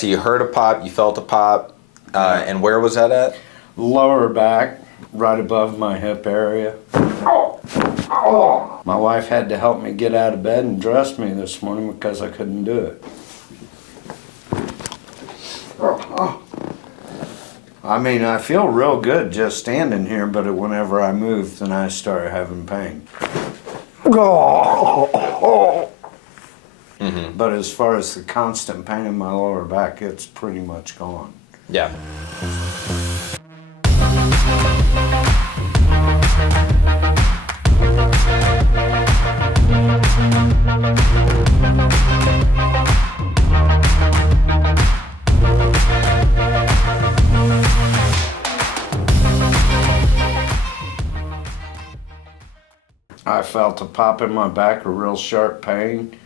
so you heard a pop, you felt a pop, and where was that at? Lower back, right above my hip area. My wife had to help me get out of bed and dress me this morning because I couldn't do it. I mean, I feel real good just standing here, but whenever I move, then I start having pain. Mm-hmm. But as far as the constant pain in my lower back, it's pretty much gone. Yeah. I felt a pop in my back, a real sharp pain,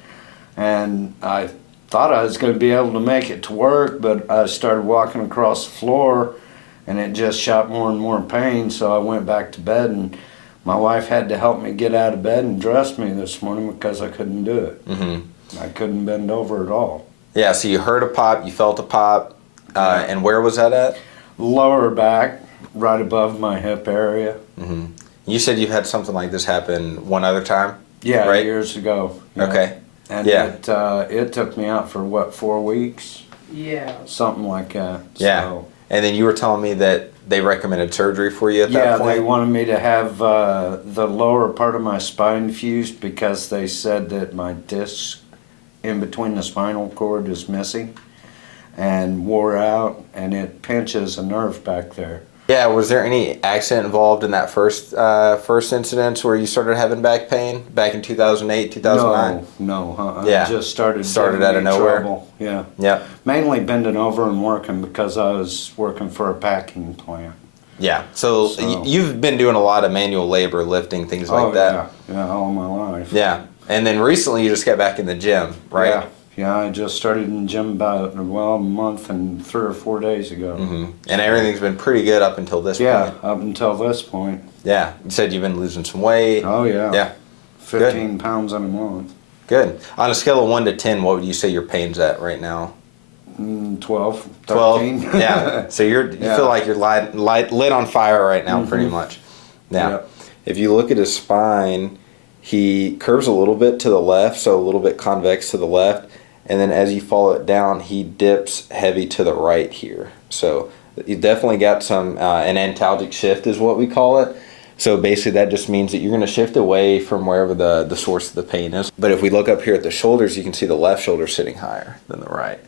and I thought I was going to be able to make it to work, but I started walking across the floor and it just shot more and more pain, so I went back to bed, and my wife had to help me get out of bed and dress me this morning because I couldn't do it. Mm-hmm. I couldn't bend over at all. Yeah, so you heard a pop, you felt a pop, and where was that at? Lower back, right above my hip area. Mm-hmm. You said you've had something like this happen one other time? Yeah, right? Years ago. Yeah. Okay. And Yeah. it took me out for what, 4 weeks? Yeah. Something like that. Yeah. So, And then you were telling me that they recommended surgery for you at that yeah, point? they wanted me to have the lower part of my spine fused because they said that my disc in between the spinal cord is missing and wore out, and it pinches a nerve back there. Yeah, was there any accident involved in that first incident where you started having back pain back in 2008, 2009? No. Yeah. I just started out of nowhere. trouble. Yeah. Yeah. Mainly bending over and working because I was working for a packing plant. Yeah. So you've been doing a lot of manual labor, lifting, things like that. Yeah, all my life. Yeah. And then recently you just got back in the gym, right? Yeah, I just started in the gym about, a month and 3 or 4 days ago. Mm-hmm. And everything's been pretty good up until this point. Yeah, up until this point. Yeah. You said you've been losing some weight. Oh, yeah. Yeah. 15 pounds in a month. Good. On a scale of 1 to 10, what would you say your pain's at right now? 12, 13. 12? Yeah. So you feel like you're lit on fire right now, pretty much. Yeah. Yep. If you look at his spine, he curves a little bit to the left, so a little bit convex to the left. And then as you follow it down, he dips heavy to the right here. So you definitely got some, an antalgic shift is what we call it. So basically that just means that you're going to shift away from wherever the source of the pain is. But if we look up here at the shoulders, you can see the left shoulder sitting higher than the right.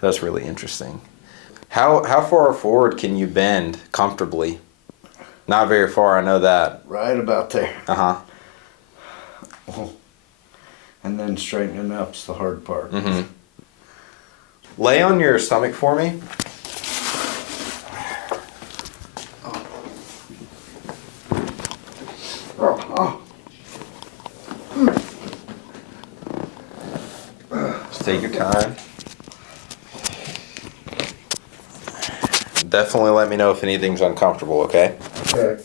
That's really interesting. How far forward can you bend comfortably? Not very far, I know that. Right about there. Uh-huh. And then straightening up's the hard part. Mm-hmm. Lay on your stomach for me. Just take your time. Definitely let me know if anything's uncomfortable, okay? Okay.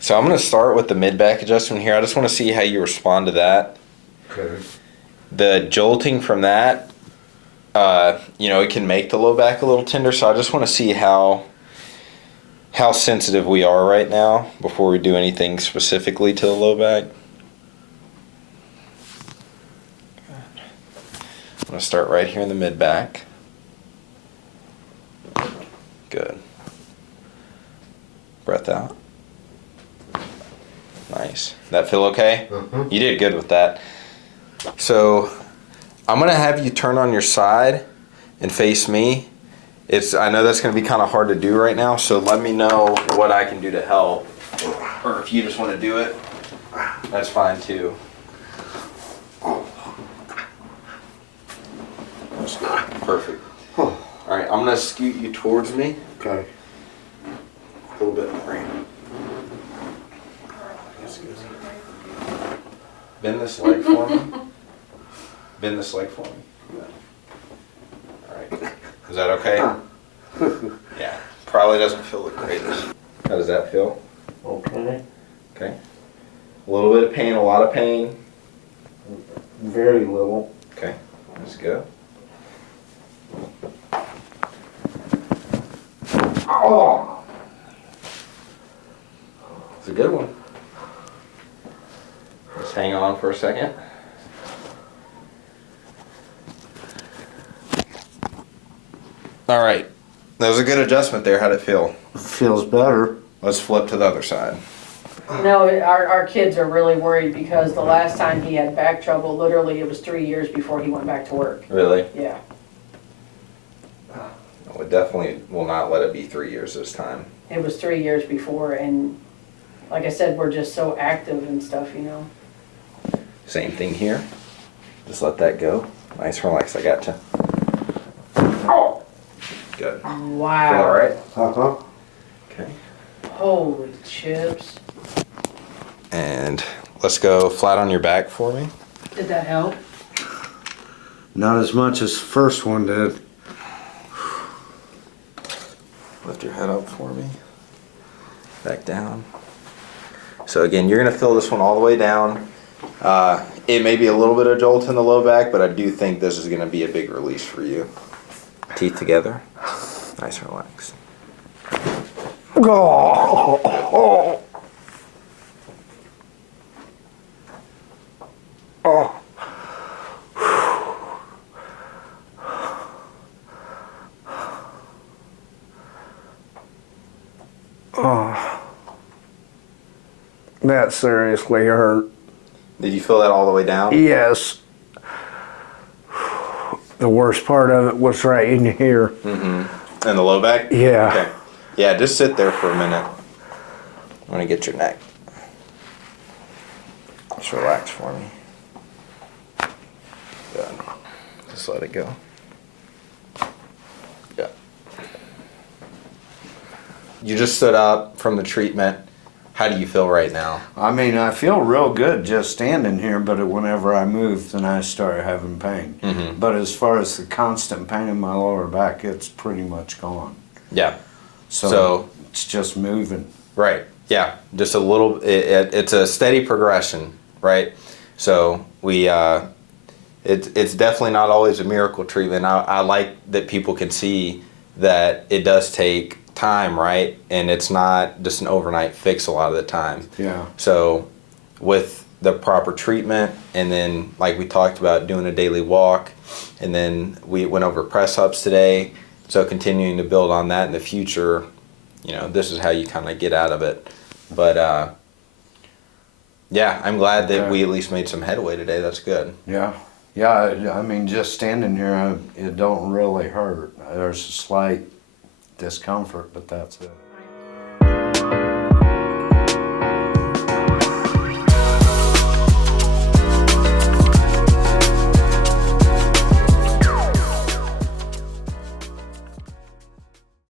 So I'm going to start with the mid-back adjustment here. I just want to see how you respond to that. Okay. The jolting from that, it can make the low back a little tender, so I just want to see how sensitive we are right now before we do anything specifically to the low back. I'm going to start right here in the mid-back. Good. Breath out. Nice. That feel okay? Mm-hmm. You did good with that. So I'm going to have you turn on your side and face me. I know that's going to be kind of hard to do right now, so let me know what I can do to help. Or if you just want to do it, that's fine too. Perfect. All right, I'm going to scoot you towards me. Okay. A little bit more. Bend this leg for me. Bend this leg for me. All right. Is that okay? Yeah. Probably doesn't feel the greatest. How does that feel? Okay. Okay. A little bit of pain, a lot of pain. Very little. Okay. Let's go. Oh. It's a good one. Just hang on for a second. All right. That was a good adjustment there. How'd it feel? Feels better. Let's flip to the other side. You know, our kids are really worried because the last time he had back trouble, literally it was 3 years before he went back to work. Really? Yeah. We definitely will not let it be 3 years this time. It was 3 years before, and like I said, we're just so active and stuff, you know. Same thing here. Just let that go. Nice and relaxed. I got you. Good. Feel Wow. all right? Uh-huh. Okay. Holy chips. And let's go flat on your back for me. Did that help? Not as much as the first one did. Lift your head up for me. Back down. So again, you're gonna feel this one all the way down. It may be a little bit of jolt in the low back, but I do think this is gonna be a big release for you. Teeth together. Nice and relaxed. That seriously hurt. Did you feel that all the way down? Yes. The worst part of it was right in here. Mm-hmm. And the low back? Yeah. Okay. Yeah, just sit there for a minute. I'm gonna get your neck. Just relax for me. Good. Just let it go. Yeah. You just stood up from the treatment. How do you feel right now? I mean, I feel real good just standing here, but whenever I move, then I start having pain. Mm-hmm. But as far as the constant pain in my lower back, it's pretty much gone. Yeah. So it's just moving. Right. Yeah. Just a little. It's a steady progression, right? So it's definitely not always a miracle treatment. I like that people can see that it does take time, right? And it's not just an overnight fix a lot of the time. Yeah. So with the proper treatment, and then like we talked about, doing a daily walk, and then we went over press ups today. So continuing to build on that in the future, you know, this is how you kind of get out of it. But yeah, I'm glad that we at least made some headway today. That's good. Yeah. Yeah, I mean, just standing here, it don't really hurt. There's a slight discomfort, but that's it.